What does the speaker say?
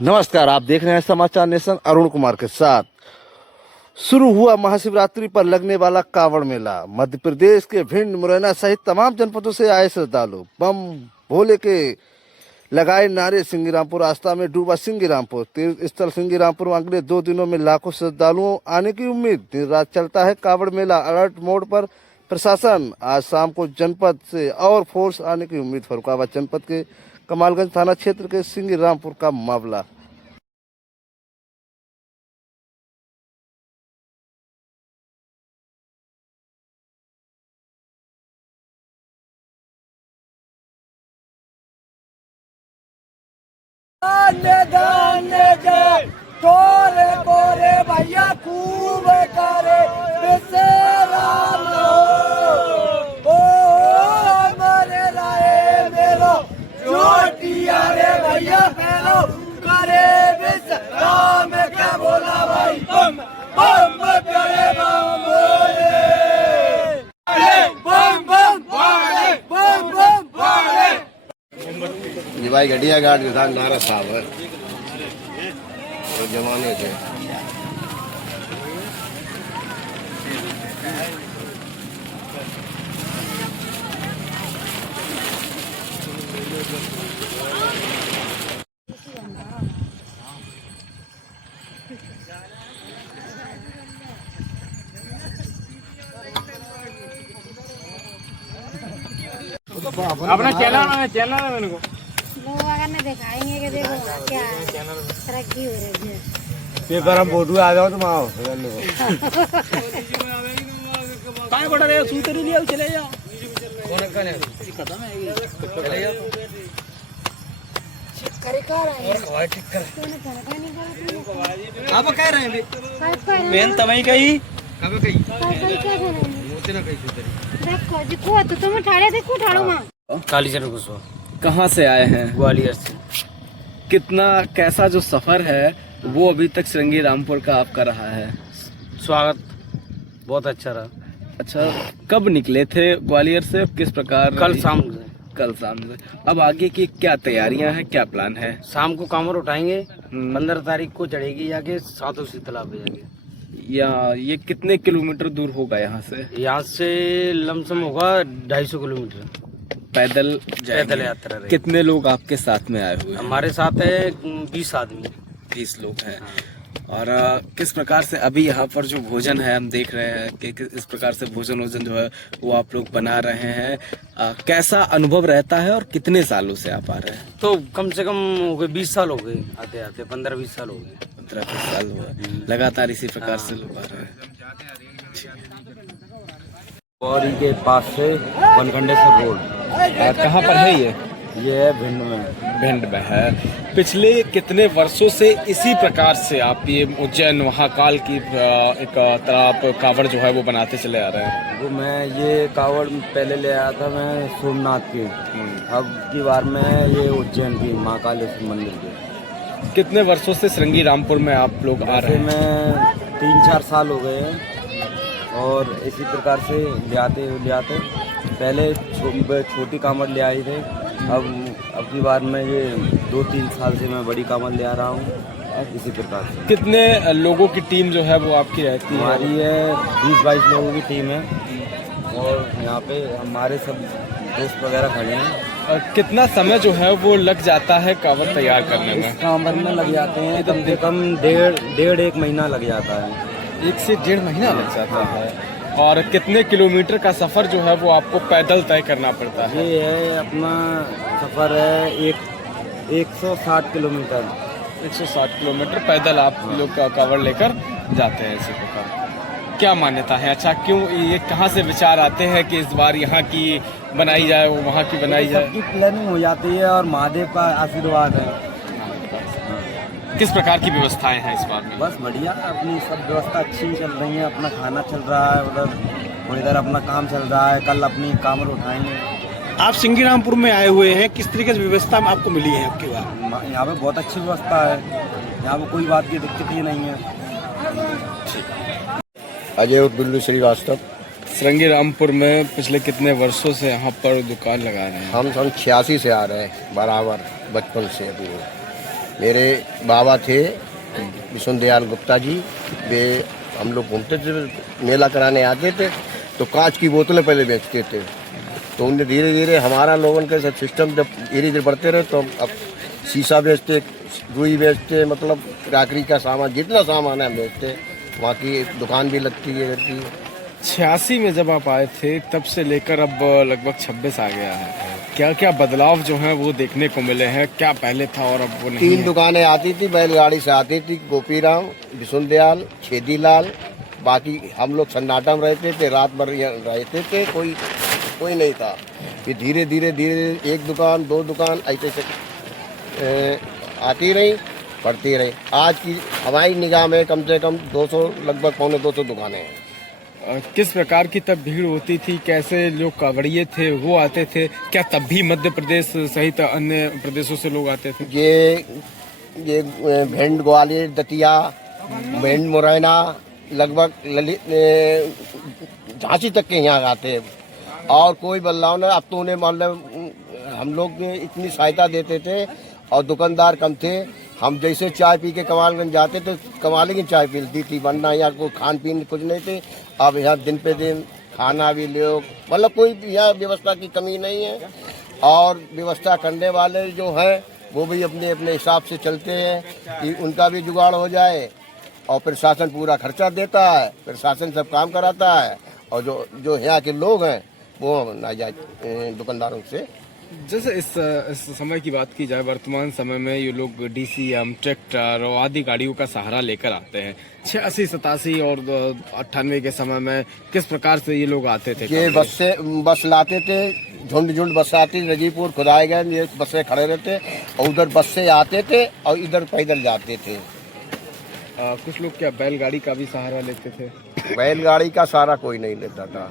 नमस्कार, आप देख रहे हैं समाचार नेशन। अरुण कुमार के साथ। शुरू हुआ महाशिवरात्रि पर लगने वाला कांवड़ मेला। मध्य प्रदेश के भिंड, मुरैना सहित तमाम जनपदों से आए श्रद्धालु बम भोले के लगाए नारे। सिंगीरामपुर आस्था में डूबा सिंगीरामपुर। तीर्थ स्थल सिंगीरामपुर में अगले 2 दिनों में लाखों श्रद्धालुओं आने की उम्मीद। दिन रात चलता है कांवड़ मेला। अलर्ट मोड पर प्रशासन। आज शाम को जनपद से और फोर्स आने की उम्मीद। फरुखाबाद जनपद के कमालगंज थाना क्षेत्र के सिंगीरामपुर का मामला। तोरे बोरे भैया खूब करे राम हो मरे रहे मेरो चोटिया रे भैया मेरो करे राम क्या बोला भाई बम बम प्यारे बम बोले बम बम बोले बम बम बोले। जी भाई गड्डिया गार्ड के साथ नारा साहब है तो जमाने थे। अपना चैनल है मेरे को लोग अगर न दिखाएंगे कि देखो क्या तरक्की हो रही है। पेपर हम फोटो आ जाओ तुम आओ काय बड़ा रे सूतरी लिया चले जाओ कौन का है खत्म है चले जाओ करे कर रहे हैं और ठीक कर नहीं आप कह रहे हैं कर मेन तमई कही अब कही क्या कर रहे हैं मोते ना कही सूतरी देखो देखो तो तुम ठाड़े देखो ठाड़ो मां कालीचरण कुशवाहा कहाँ से आए हैं? ग्वालियर से। कितना कैसा जो सफर है वो अभी तक श्रृंगी रामपुर का आपका रहा है? स्वागत बहुत अच्छा रहा। अच्छा, कब निकले थे ग्वालियर से? किस प्रकार? कल शाम से। कल शाम से। अब आगे की क्या तैयारियां हैं, क्या प्लान है? शाम को कांवर उठाएंगे। 15 तारीख को चढ़ेगी जाके सातों शीतला पे जाके। या ये कितने किलोमीटर दूर होगा यहाँ से? यहाँ से लमसम होगा 250 किलोमीटर पैदल पैदल यात्रा रहेगी। कितने लोग आपके साथ में आए हुए हैं? हमारे साथ है 20 आदमी। 30 लोग हैं। और किस प्रकार से अभी यहाँ पर जो भोजन है हम देख रहे हैं कि इस प्रकार से भोजन जो है वो आप लोग बना रहे हैं। कैसा अनुभव रहता है और कितने सालों से आप आ रहे हैं? तो कम से कम हो गए 20 साल हो गए आते आते 15-20 साल हो गए। 15-20 साल हुआ लगातार इसी प्रकार से लोग आ रहे हैं। पौड़ी के पास से बनखंडेश्वर रोड। कहाँ पर है ये? ये है भिंड में। भिंड में है। पिछले कितने वर्षों से इसी प्रकार से आप ये उज्जैन महाकाल की एक तरह कावड़ जो है वो बनाते चले आ रहे हैं? वो मैं ये कावड़ पहले ले आया था मैं सोमनाथ की। अब की बार मैं ये उज्जैन की महाकालेश्वर मंदिर की। कितने वर्षों से श्रृंगी रामपुर में आप लोग आ रहे हैं? मैं 3-4 साल हो गए हैं और इसी प्रकार से ले आते पहले छोटी कांवड़ ले आई थे। अब की बार मैं ये 2-3 साल से मैं बड़ी कांवड़ ले आ रहा हूँ इसी प्रकार से। कितने लोगों की टीम जो है वो आपकी रहती है? हमारी है 20-22 लोगों की टीम है और यहाँ पे हमारे सब दोस्त वगैरह खड़े हैं। और कितना समय जो है वो लग जाता है कांवड़ तैयार करने में? इस कांवड़ में लग जाते हैं कम से कम 1.5 महीना लग जाता है। 1 से 1.5 महीना लग जाता है। और कितने किलोमीटर का सफर जो है वो आपको पैदल तय करना पड़ता है? ये है अपना सफर है 160 किलोमीटर। 160 किलोमीटर पैदल आप लोग का कांवड़ लेकर जाते हैं इसी प्रकार। क्या मान्यता है? अच्छा, क्यों ये कहाँ से विचार आते हैं कि इस बार यहाँ की बनाई जाए वो वहाँ की बनाई जाए? सबकी प्लानिंग हो जाती है और महादेव का आशीर्वाद है। किस प्रकार की व्यवस्थाएं हैं इस बार में? बस बढ़िया, अपनी सब व्यवस्था अच्छी चल रही है। अपना खाना चल रहा है उधर, इधर अपना काम चल रहा है। कल अपनी कांवड़ उठाएंगे। आप सिंगीरामपुर में आए हुए हैं, किस तरीके से व्यवस्था आपको मिली है आपके वहाँ? यहाँ पे बहुत अच्छी व्यवस्था है। यहाँ पे कोई बात की दिक्कत ही नहीं है। अजय बिल्लू श्रीवास्तव। श्रृंगी रामपुर में पिछले कितने वर्षों से यहाँ पर दुकान लगा रहे हैं? हम सन 86 से आ रहे हैं, बराबर बचपन से अभी। मेरे बाबा थे विष्णुदयाल गुप्ता जी, वे हम लोग घूमते थे, मेला कराने आते थे तो कांच की बोतलें पहले बेचते थे। तो उन्हें धीरे धीरे हमारा लोगों के सब सिस्टम जब धीरे धीरे बढ़ते रहे तो अब शीशा बेचते, रुई बेचते, मतलब क्राकरी का सामान, जितना सामान है हम बेचते। वहाँ की दुकान भी लगती है घर की। 86 में जब आप आए थे तब से लेकर अब लगभग 26 आ गया है, क्या क्या बदलाव जो है वो देखने को मिले हैं? क्या पहले था और अब वो नहीं 3 है? दुकानें आती थी, बैलगाड़ी से आती थी, गोपीराम, विष्णुदयाल, छेदीलाल। बाकी हम लोग सन्नाटा में रहते थे, रात भर यहाँ रहते थे, कोई नहीं था। फिर धीरे धीरे धीरे 1 दुकान 2 दुकान ऐसे से आती रही, बढ़ती रही। आज की हमारी निगाह में कम से कम 200, लगभग पौने 200 दुकानें हैं। किस प्रकार की तब भीड़ होती थी? कैसे लोग कावड़िए थे वो आते थे? क्या तब भी मध्य प्रदेश सहित अन्य प्रदेशों से लोग आते थे? ये भिंड, ग्वालियर, दतिया, भिंड, मुरैना, लगभग झांसी तक के यहाँ आते हैं। और कोई बदलाव नहीं। अब तो उन्हें मतलब हम लोग इतनी सहायता देते थे और दुकानदार कम थे। हम जैसे चाय पी के कमालगंज जाते थे, कमाल की चाय मिलती थी, वरना यहाँ कोई खान पीन कुछ नहीं थे। अब यहाँ दिन पे दिन खाना भी लो, मतलब कोई यहाँ व्यवस्था की कमी नहीं है। और व्यवस्था करने वाले जो हैं वो भी अपने अपने हिसाब से चलते हैं कि उनका भी जुगाड़ हो जाए। और प्रशासन पूरा खर्चा देता है, प्रशासन सब काम कराता है। और जो यहाँ के लोग हैं वो नाजायज दुकानदारों से। जैसे इस समय की बात की जाए, वर्तमान समय में ये लोग DCM, ट्रैक्टर और आदि गाड़ियों का सहारा लेकर आते हैं। 86, 87 और 98 के समय में किस प्रकार से ये लोग आते थे? ये बस लाते थे, झुंड बस आती, रजीपुर खुदाईगंज, ये बसें खड़े रहते और उधर बस से आते थे और इधर पैदल जाते थे। कुछ लोग क्या बैलगाड़ी का भी सहारा लेते थे? बैलगाड़ी का सहारा कोई नहीं लेता था।